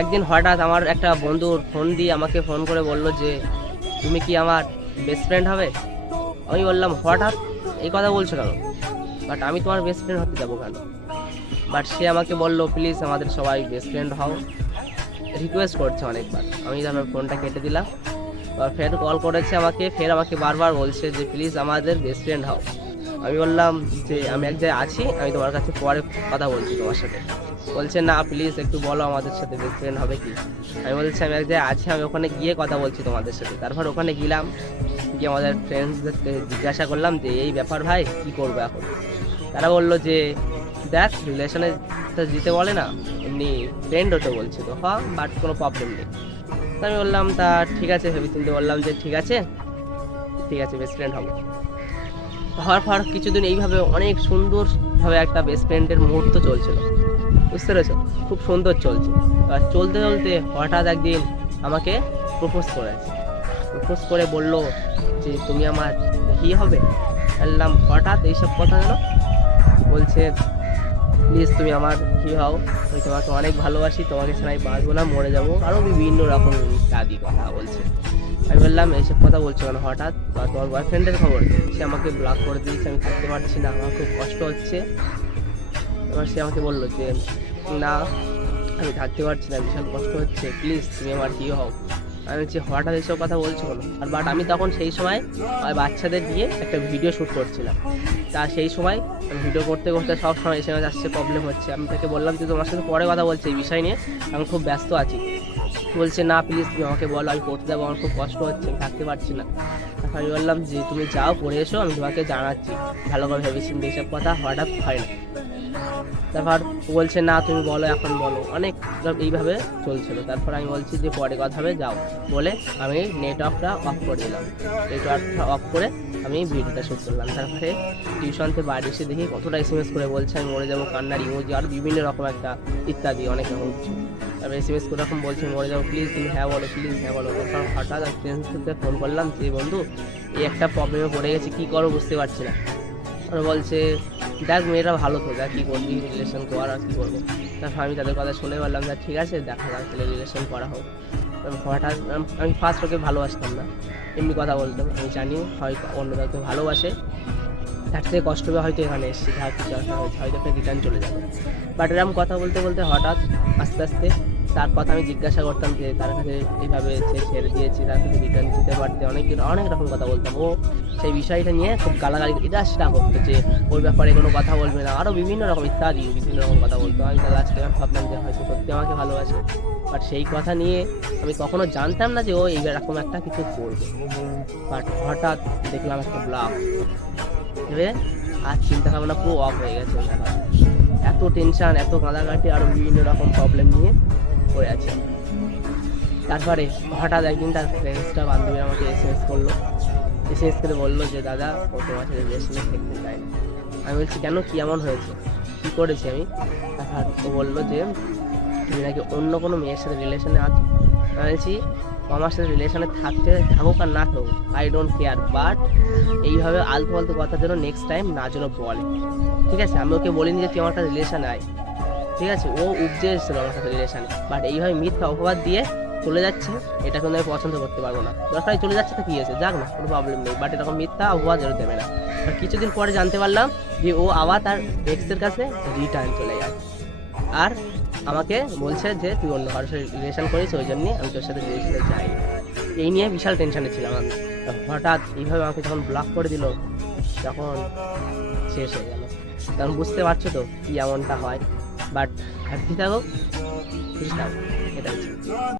একদিন হঠাৎ আমার একটা বন্ধুর ফোন দিয়ে আমাকে ফোন করে বলল যে তুমি কি আমার বেস্ট ফ্রেন্ড হবে। আমি বললাম হঠাৎ এই কথা বলছো কেন, বাট আমি তোমার বেস্ট ফ্রেন্ড হতে যাবো কেন। বাট সে আমাকে বললো প্লিজ আমাদের সবাই বেস্ট ফ্রেন্ড হও, রিকোয়েস্ট করছে অনেকবার। আমি তারপর ফোনটা কেটে দিলাম। ফের কল করেছে আমাকে, ফের আমাকে বারবার বলছে যে প্লিজ আমাদের বেস্ট ফ্রেন্ড হও। আমি বললাম যে আমি এক জায়গায় আছি, আমি তোমার কাছে পরে কথা বলছি তোমার সাথে। বলছে না প্লিজ একটু বলো আমাদের সাথে বেস্ট ফ্রেন্ড হবে কি। আমি বলছি আমি এক জায়গায় আছি, আমি ওখানে গিয়ে কথা বলছি তোমাদের সাথে। তারপর ওখানে গেলাম, গিয়ে আমাদের ফ্রেন্ডসদেরকে জিজ্ঞাসা করলাম যে এই ব্যাপার ভাই কী করবো এখন। তারা বললো যে দেখ রিলেশনে তো দিতে বলে না, এমনি ফ্রেন্ড হতে বলছে তো, হ্যাঁ বাট কোনো প্রবলেম নেই। তো আমি বললাম তা ঠিক আছে, ভেবে চিন্তে বললাম যে ঠিক আছে বেস্ট ফ্রেন্ড হবো। হওয়ার পর কিছুদিন এইভাবে অনেক সুন্দরভাবে একটা বেস্ট ফ্রেন্ডের মুহূর্ত চলছিল, বুঝতে পেরেছো, খুব সুন্দর চলছে। আর চলতে চলতে হঠাৎ একদিন আমাকে প্রপোজ করেছে। প্রপোজ করে বলল যে তুমি আমার কি হবে। বললাম হঠাৎ এইসব কথা কেন। বলছে প্লিজ তুমি আমার কি হও, আমি তোমাকে অনেক ভালোবাসি, তোমাকে ছাড়াই বাঁচবো না, মরে যাবো, আরও বিভিন্ন রকম ইত্যাদি কথা বলছে। আমি বললাম এইসব কথা বলছো কেন হঠাৎ, বা তোমার বয়ফ্রেন্ডের খবর। সে আমাকে ব্লক করে দিয়েছে, আমি থাকতে পারছি না, আমার খুব কষ্ট হচ্ছে। এবার সে আমাকে বললো যে না আমি থাকতে পারছি না, ভীষণ কষ্ট হচ্ছে, প্লিজ তুমি আমার কি হও। আমি বলছি হঠাৎ এইসব কথা বলছো কেন। আর বাট আমি তখন সেই সময় বাচ্চাদের দিয়ে একটা ভিডিও শ্যুট করছিলাম। তা সেই সময় ভিডিও করতে করতে সব সময় এসএমএস আসছে, প্রবলেম হচ্ছে। আমি তাকে বললাম যে তোমার সাথে পরে কথা বলছি এই বিষয় নিয়ে, আমি খুব ব্যস্ত আছি। বলছে না প্লিজ তুমি আমাকে বলো, আমি পড়তে যাবো, আমার খুব কষ্ট হচ্ছে, আমি থাকতে পারছি না। তারপর আমি বললাম যে তুমি যাও পড়ে এসো, আমি তোমাকে জানাচ্ছি। ভালো করে ভেবেচিন্তে, এইসব কথা হঠাৎ হয় না। তারপর বলছে না তুমি বলো, এখন বলো, অনেক এইভাবে চলছিল। তারপর আমি বলছি যে পরে কথা হবে, যাও বলে আমি নেটওয়ার্কটা অফ করে দিলাম। নেটওয়ার্কটা অফ করে আমি ভিডিওটা শ্যুট করলাম। তারপরে টিউশন থেকে বাড়ি এসে দেখি কতটা এসএমএস করে বলছে আমি মরে যাবো, কান্নার ইমোজি আর বিভিন্ন রকম একটা ইত্যাদি অনেক রকম কিছু। তারপরে এসএমএস করে রকম বলছে মরে যাবো, প্লিজ তুমি হ্যাঁ বলো, প্লিজ হ্যাঁ বলো। তখন হঠাৎ আমি ফ্রেন্ডসকে ফোন করলাম যে বন্ধু এই একটা প্রবলেমে পড়ে গেছি, কী করো বুঝতে পারছি না। আর বলছে দেখ মেয়েটা ভালো তো, দেখ কী করবি, রিলেশন কর আর কী করবো। তারপর আমি তাদের কথা শুনে বললাম যে ঠিক আছে দেখা যাক তাহলে রিলেশন করা হোক। হঠাৎ আমি ফার্স্ট ওকে ভালোবাসতাম না, এমনি কথা বলতাম। আমি জানি হয়তো অন্য কাউকে ভালোবাসে, তার থেকে কষ্ট পেয়ে হয়তো এখানে এসেছি, যা কিছু আসা হয়েছে হয়তো একটা রিটার্ন চলে যাবে। বাট এরকম কথা বলতে বলতে হঠাৎ আস্তে আস্তে তার কথা আমি জিজ্ঞাসা করতাম যে তার কাছে এইভাবে সে ছেড়ে দিয়েছি, তার কাছে রিটার্ন দিতে পারতে, অনেক রকম কথা বলতাম। ও সেই বিষয়টা নিয়ে খুব গালাগালি এটা সেটা করতো যে ওর ব্যাপারে কোনো কথা বলবে না, আরও বিভিন্ন রকম ইত্যাদি বিভিন্ন রকম কথা বলতো। আমি তার লাস্টে ভাবলাম যে হয়তো সত্যি আমাকে ভালোবাসে। বাট সেই কথা নিয়ে আমি কখনো জানতাম না যে ও এইরকম একটা কিছু করবে। বাট হঠাৎ দেখলাম একটা ব্লগ ভেবে আর চিন্তা ভাবনা পুরো অফ হয়ে গেছে। এত টেনশন, এত কাঁদাকাটি, আরও বিভিন্ন রকম প্রবলেম নিয়ে পড়ে আছে। তারপরে হঠাৎ একদিন তার ফ্রেন্ডসটা বান্ধবীরা আমাকে এসএমএস করলো, এসএমএস করে বললো যে দাদা ও তোমার সাথে রিলেশনে থাকতে চায় না। আমি বলছি কেন, কি এমন হয়েছে, কী করেছি আমি। তারপর ও বললো যে তুমি নাকি অন্য কোনো মেয়ের সাথে রিলেশনে আছো। আমি বলছি আমার সাথে রিলেশনে থাকুক আর না থাকুক আই ডোন্ট কেয়ার, বাট এইভাবে আলতু ফালতু কথা যেন নেক্সট টাইম না যেন বলে, ঠিক আছে। আমি ওকে বলিনি যে তুই আমার সাথে রিলেশন আয়, ঠিক আছে। ও উপজে এসেছিল আমার সাথে রিলেশানে, বাট এইভাবে মিথ্যা অপবাদ দিয়ে চলে যাচ্ছে, এটা কিন্তু আমি পছন্দ করতে পারবো না। দরকার চলে যাচ্ছে তো কী আছে, যাক না, কোনো প্রবলেম নেই, বাট এরকম মিথ্যা অপবাদ যেন দেবে না। কিছুদিন পরে জানতে পারলাম যে ও আবার তার এক্সের কাছে রিটার্ন চলে যায়, আর আমাকে বলছে যে তুই অন্য কারোর সাথে রিলেশন করিস, ওই জন্যে আমি তোর সাথে রিলেশনে যাই। এই নিয়ে বিশাল টেনশনে ছিলাম আমি। হঠাৎ এইভাবে আমাকে যখন ব্লক করে দিল তখন শেষ হয়ে গেল। তখন বুঝতে পারছো তো কি এমনটা হয়। বাট হ্যাপি থাকো, খুশি থাকো, এটা হচ্ছে।